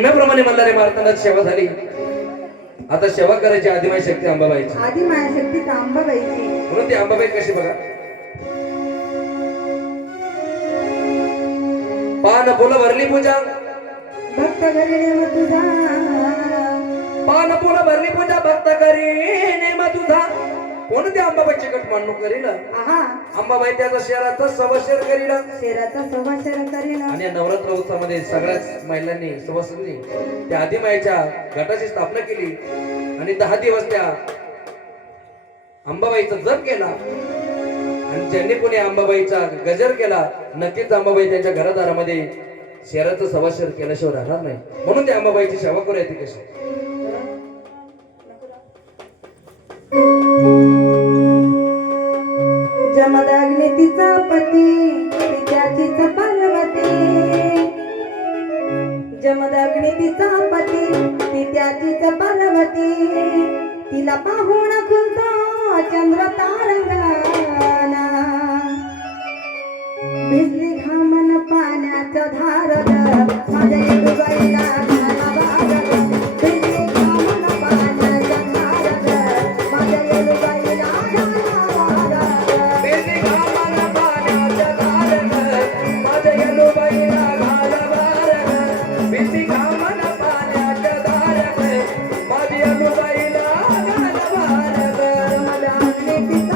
नेहमीप्रमाणे मल्हारी मारताना सेवा झाली. आता सेवा करायची आदिमाय शक्ती अंबाबाईची. आदिमाय शक्ती अंबाबाईची. म्हणून ती अंबाबाई कशी बघा. पान फुलं भरली पूजा भक्त घरी नेम तुझा. पान फुलं भरली पूजा भक्त करी नेम तुझा. कोणत्या अंबाबाईची कट मांडणूक करील. आहा अंबाबाई त्याचा शहराचा सवशेर करील. शेराचा सवाशेर करील. आणि या नवरात्र उत्सवामध्ये सगळ्याच महिलांनी सभासदांनी त्या आदिमाईच्या घटाची स्थापना केली आणि 10 दिवस त्या अंबाबाईचा जप केला. आणि ज्यांनी कोणी अंबाबाईचा गजर केला नक्कीच अंबाबाई त्यांच्या घरादारामध्ये शेराचं सवाशेर केल्याशिवाय राहणार नाही. म्हणून त्या अंबाबाईची सेवा करू येते कशी. जमदाग्नी तिचा पती त्याचीच पार्वती. जमदाग्नी तिचा पती ती त्याचीच पार्वती. तिला पाहून खुलतो चंद्र तारंगाना. भिजली घामन पाण्याचा धार माझ्या येडूबाईला घाला बाग. भिजली घामन पाण्याचा धार माझ्या येडूबाईला घाला बाग. जमदाग्नी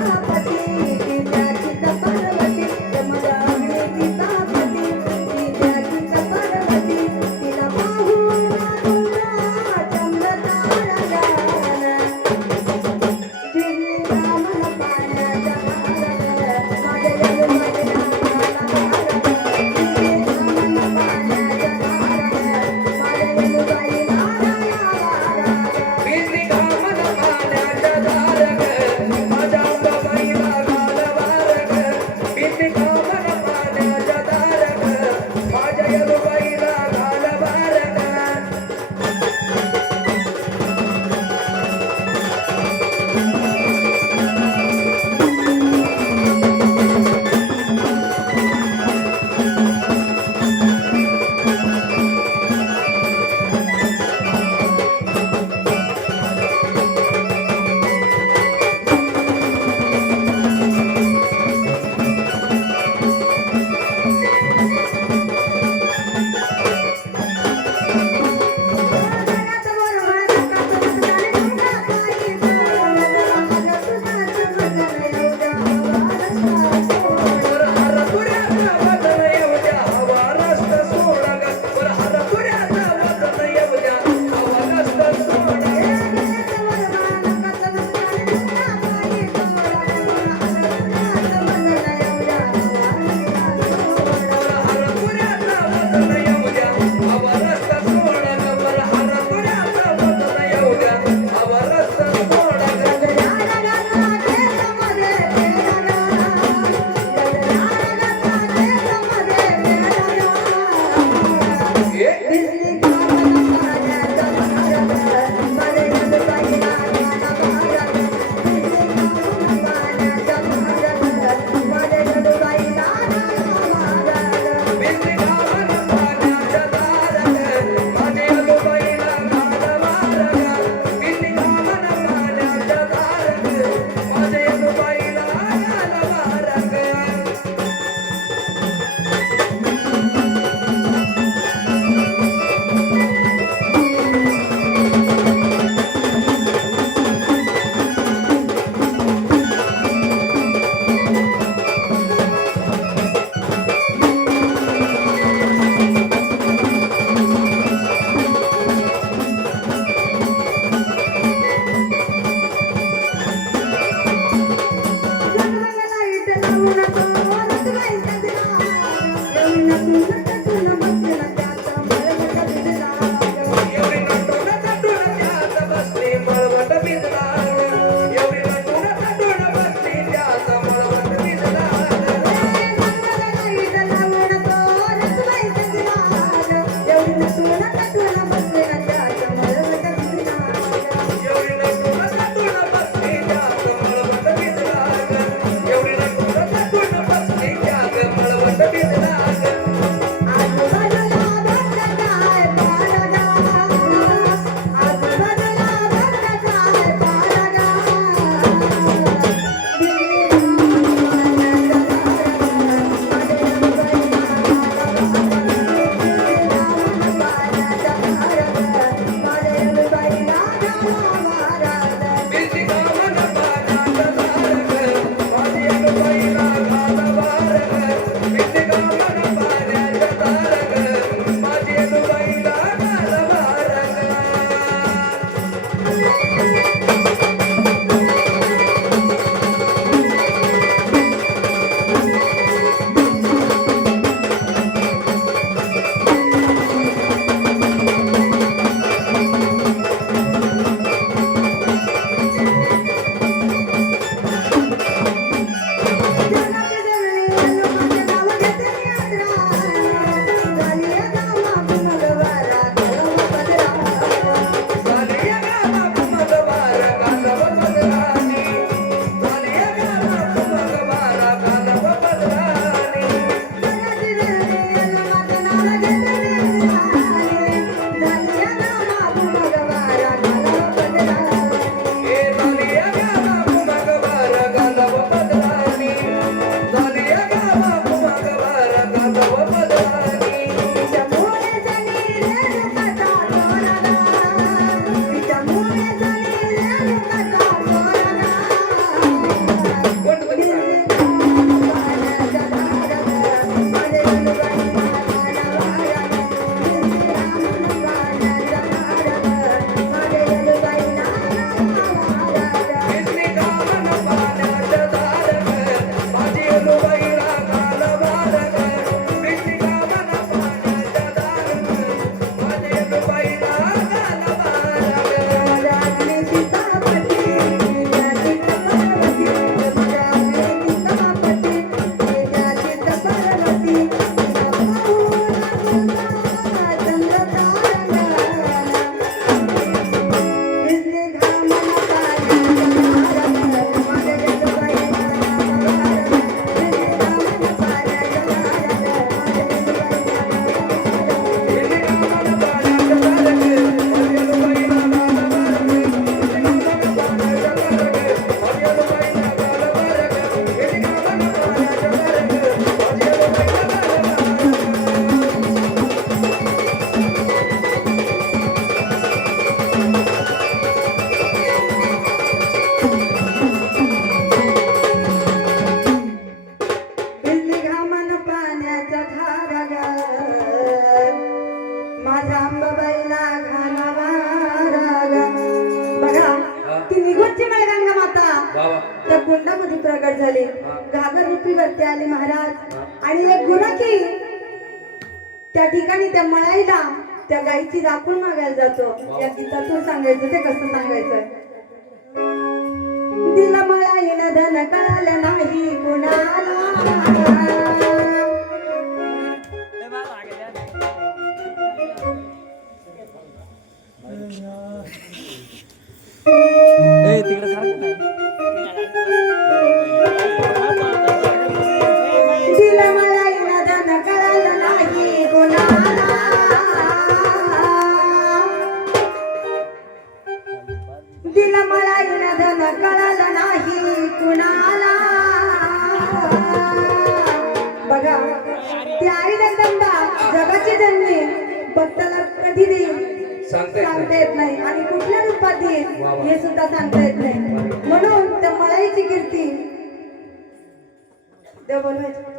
माझ्या अंबाबाईला घालावा बघा ती निघूनची गंगा माता वा वा. त्या कुंडामध्ये प्रगट झाली घागर रूपी वरती आले महाराज आणि एक गुणाकी त्या ठिकाणी त्या मळाईला त्या गाईची राखून मागायला जातो या गीतातून सांगायचं ते कसं सांगायचं दिला मळाईनं धन कळालं नाही कुणाला दिला मळाईनं धन कळालं नाही कुणाला दिला मळाईनं धन कळालं नाही कुणाला बघा ती आई जगदंबा जगाची जननी भक्ताला कधी देईल सांगता येत नाही आणि कुठल्या रूपात येईल हे सुद्धा सांगता येत नाही म्हणून त्या मळाईची कीर्ती देव बोलवायचं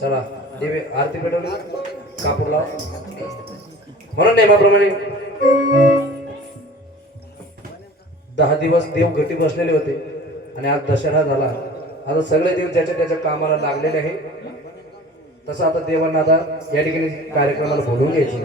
चला देवी आरती पेटवली कापूर लाव म्हणून नेमाप्रमाणे 10 दिवस देव घटी बसलेले होते आणि आज दशरा झाला. आता सगळे देव ज्याच्या त्याच्या कामाला लागलेले आहे. तसं आता देवांना आता या ठिकाणी कार्यक्रमाला बोलवून घ्यायचं.